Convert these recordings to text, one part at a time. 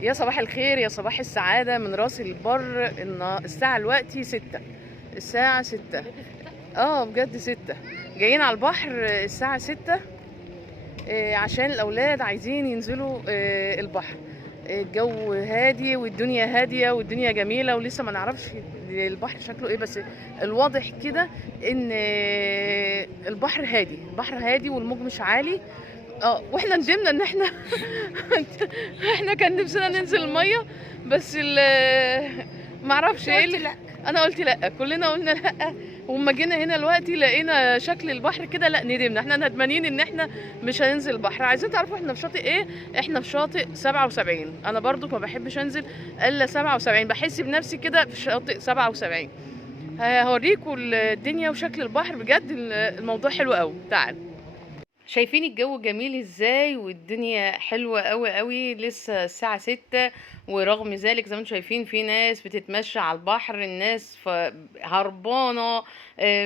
يا صباح الخير، يا صباح السعادة من راس البر. الساعة دلوقتي 6. الساعة 6. بجد 6. جايين على البحر الساعة 6. عشان الأولاد عايزين ينزلوا البحر. الجو هادي والدنيا هادية والدنيا جميلة، ولسه ما نعرفش البحر شكله ايه، بس الواضح كده ان البحر هادي، البحر هادي والموج مش عالي. واحنا ندمنا ان احنا احنا كان نفسنا ننزل الميه، بس معرفش ايه قلت لا. انا قلت لا، كلنا قلنا لا. وما جينا هنا دلوقتي لقينا شكل البحر كده، لا ندمنا، احنا ندمانين ان احنا مش هننزل البحر. عايزين تعرفوا احنا في شاطئ ايه؟ احنا في شاطئ 77. انا برضو ما بحبش انزل الا 77، بحس بنفسي كده في شاطئ 77. هوريكم الدنيا وشكل البحر، بجد الموضوع حلو قوي. تعال. شايفين الجو جميل ازاي والدنيا حلوة قوي قوي. لسه الساعة 6، ورغم ذلك زي ما انتم شايفين في ناس بتتمشى على البحر. الناس هربانة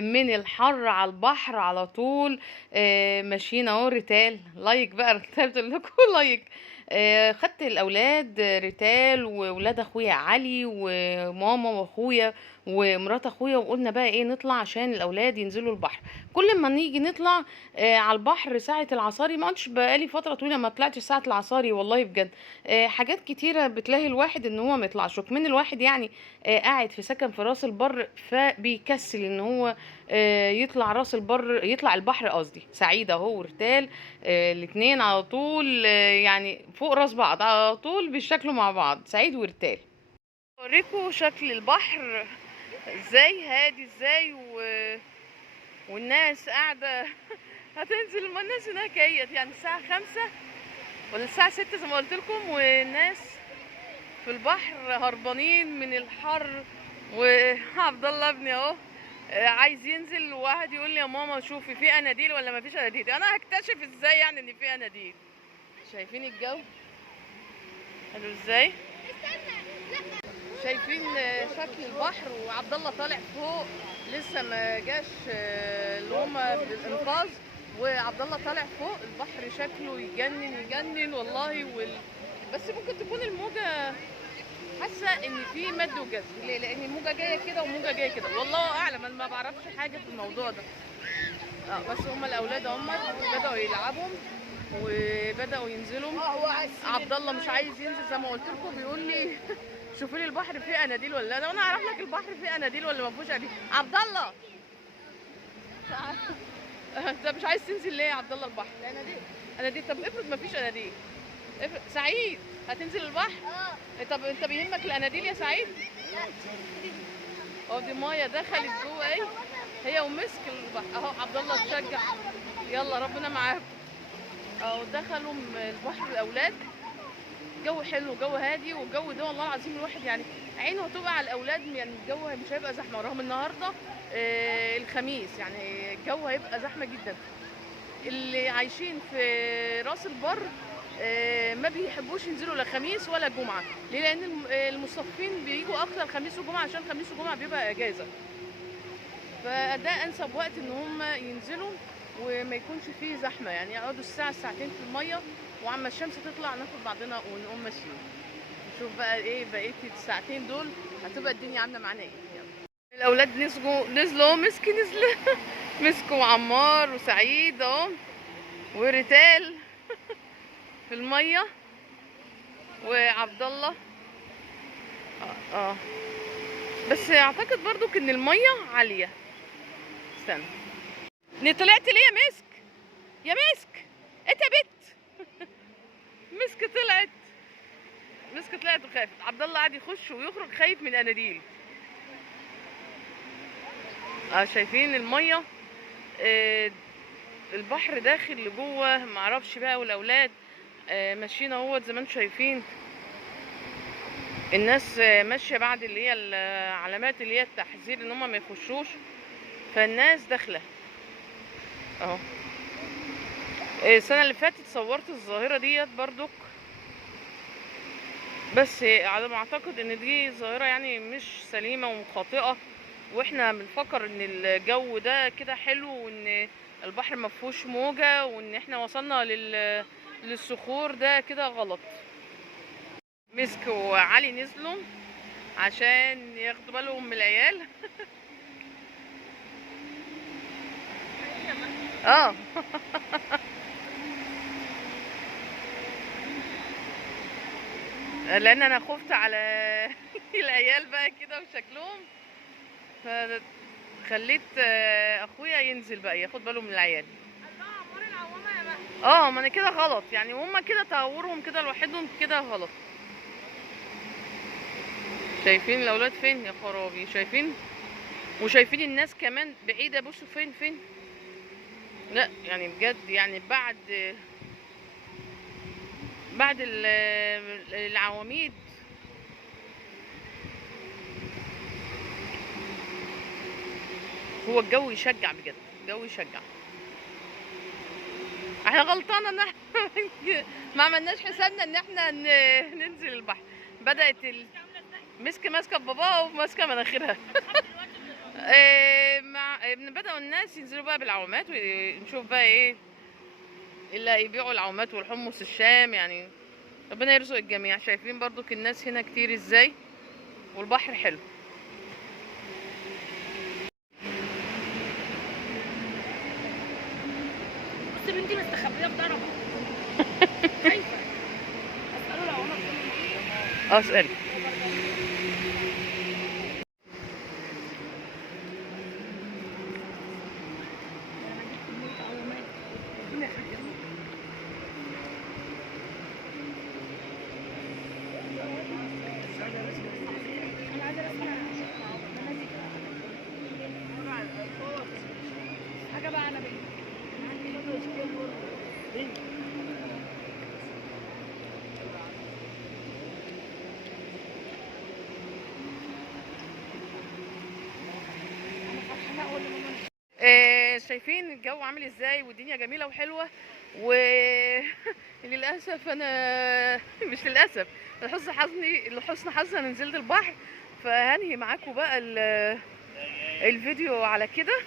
من الحر على البحر على طول. ماشيين اهو. ريتال لايك بقى، كتبت لكم لايك. خدت الاولاد ريتال وولاد اخويا علي وماما واخويا ومرات اخويا، وقلنا بقى ايه، نطلع عشان الاولاد ينزلوا البحر. كل ما نيجي نطلع على البحر ساعة العصاري، ما عادش بقالي فترة طويلة ما طلعتش ساعة العصاري والله بجد. حاجات كتيرة بتلاهي الواحد ان هو ما يطلعش، وكمان الواحد يعني قاعد في سكن في راس البر، فبيكسل ان هو يطلع راس البر، يطلع البحر قصدي. سعيدة اهو ورتال الاتنين على طول، يعني فوق راس بعض على طول بيشكلوا مع بعض، سعيد ورتال. اوريكم شكل البحر ازاي هادي ازاي والناس قاعدة هتنزل. ما الناس هناك اهيت، يعني الساعة 5 ولا الساعة 6 زي ما قلت لكم، والناس في البحر هربانين من الحر. وعبد الله ابني اهو عايز ينزل، وواحد يقول لي يا ماما شوفي في اناديل ولا ما فيش اناديل. انا هكتشف ازاي يعني ان في اناديل؟ شايفين الجو حلو ازاي؟ شايفين شكل البحر، وعبد الله طالع فوق لسه ما جاش اللي هما بالانقاذ، وعبد الله طالع فوق. البحر شكله يجنن يجنن والله. بس ممكن تكون الموجه، حاسه ان في مد وجزر. ليه؟ لان الموجه جايه كده وموجه جايه كده، والله اعلم، انا ما بعرفش حاجه في الموضوع ده. بس هما الاولاد بداوا يلعبوا وبداوا ينزلوا. عبد الله مش عايز ينزل زي ما قلت لكم، بيقول لي شوفوا لي البحر فيه اناديل ولا لا. انا اعرف لك البحر فيه اناديل ولا ما فيهوش اناديل. عبد الله انت مش عايز تنزل ليه يا عبد الله البحر؟ اناديل. اناديل؟ طب افرض ما فيش اناديل. سعيد هتنزل البحر؟ طب انت بيهمك الاناديل يا سعيد؟ دي مايه دخلت جوه ايه، هي ومسك البحر اهو. عبد الله تشجع، يلا ربنا معاكم. دخلوا البحر الاولاد. جو حلو، جو هادي، والجو ده والله العظيم الواحد يعني عينه هتبقى على الاولاد. يعني الجو مش هيبقى زحمه، رغم النهارده الخميس، يعني الجو هيبقى زحمه جدا. اللي عايشين في راس البر ما بيحبوش ينزلوا لا خميس ولا جمعه. ليه؟ لان المصطفين بيجوا اكتر خميس وجمعه، عشان خميس وجمعه بيبقى اجازه، فده انسب وقت ان هم ينزلوا وما يكونش فيه زحمه. يعني يقعدوا الساعه ساعتين في الميه، وعما الشمس تطلع ناخد بعضنا ونقوم ماشيين. نشوف بقى ايه بقيه الساعتين دول هتبقى الدنيا عامله معانا ايه. يلا. الاولاد نزلوا نزلوا مسكوا عمار وسعيد اهو وريتال في الميه، وعبد الله بس اعتقد برضو ان الميه عاليه. استنى، طلعت ليه يا مسك؟ يا مسك انت يا بت مسك طلعت وخافت. عبد الله قاعد يخش ويخرج خايف من اناديل. شايفين الميه البحر داخل لجوه، معرفش بقى. والاولاد ماشيين اهوت زي ما انتم شايفين. الناس ماشيه بعد اللي هي العلامات اللي هي التحذير ان هم ما يخشوش، فالناس داخله اهو. السنه اللي فاتت صورت الظاهره ديت برضك، بس على ما اعتقد ان دي ظاهره يعني مش سليمه وخاطئه. واحنا بنفكر ان الجو ده كده حلو، وان البحر ما فيهوش موجه، وان احنا وصلنا للصخور، ده كده غلط. مسك وعلي نزلوا عشان ياخدوا بالهم من العيال. اه. لان انا خفت على العيال بقى كده وشكلهم، فخليت اخويا ينزل بقى ياخد باله من العيال. اه، ما انا كده غلط يعني، وهم كده تهورهم كده لوحدهم كده غلط. شايفين الاولاد فين يا خرابي؟ شايفين؟ وشايفين الناس كمان بعيده، بصوا فين. لا يعني بجد يعني بعد العواميد. هو الجو يشجع بجد، الجو يشجع. احنا غلطانه ان احنا ما عملناش حسابنا ان احنا ننزل البحر. بدات مسكه ماسكه بباباها وماسكه مناخيرها. بدأوا الناس ينزلوا بقى بالعوامات، ونشوف بقى ايه اللي يبيعوا العوامات والحمص الشام يعني. ربنا يرزق الجميع. شايفين برضك الناس هنا كتير ازاي، والبحر حلو. بس بنتي مستخبيه في ضربه. خايفه. اساله لو انا اسال. حاجه بقى انا بنتي شايفين الجو عامل ازاي، والدنيا جميله وحلوه. وللاسف انا مش للاسف، لحسن حظي انا نزلت البحر. فهنهي معاكم بقى الفيديو على كده.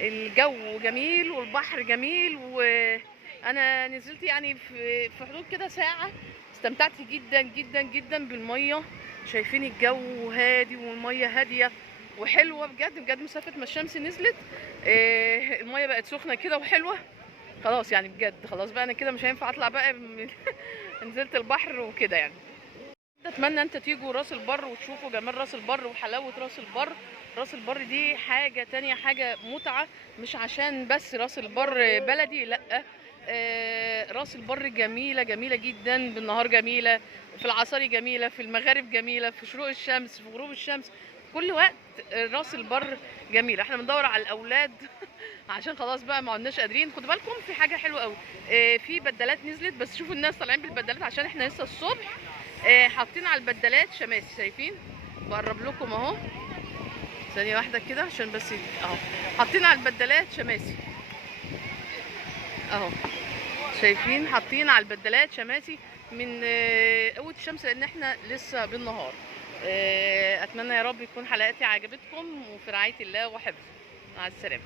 الجو جميل والبحر جميل، وانا نزلت يعني في حدود كده ساعه. استمتعت جدا جدا جدا بالميه. شايفين الجو هادي والميه هاديه وحلوه بجد بجد. مسافه ما الشمس نزلت الميه بقت سخنه كده وحلوه. خلاص يعني بجد، خلاص بقى انا كده مش هينفع اطلع بقى نزلت البحر وكده يعني. اتمنى انت تيجوا راس البر وتشوفوا جمال راس البر وحلاوه راس البر. راس البر دي حاجه تانية، حاجه متعه، مش عشان بس راس البر بلدي، لا. راس البر جميله جميله جدا، بالنهار جميله، في العصاري جميله، في المغارب جميله، في شروق الشمس، في غروب الشمس، كل وقت. راس البر جميله. احنا بندور على الاولاد عشان خلاص بقى ما عدناش قادرين. خدوا بالكم في حاجه حلوه قوي، في بدلات نزلت، بس شوفوا الناس طالعين بالبدلات عشان احنا لسه الصبح. حاطين على البدلات شماسي. شايفين؟ بقرب لكم اهو، ثانيه واحده كده عشان بس اهو. حاطين على البدلات شماسي اهو. شايفين؟ حاطين على البدلات شماسي من قوه الشمس، لان احنا لسه بالنهار. اتمنى يا رب يكون حلقاتي عجبتكم، وفي رعايه الله وحفظه. مع السلامه.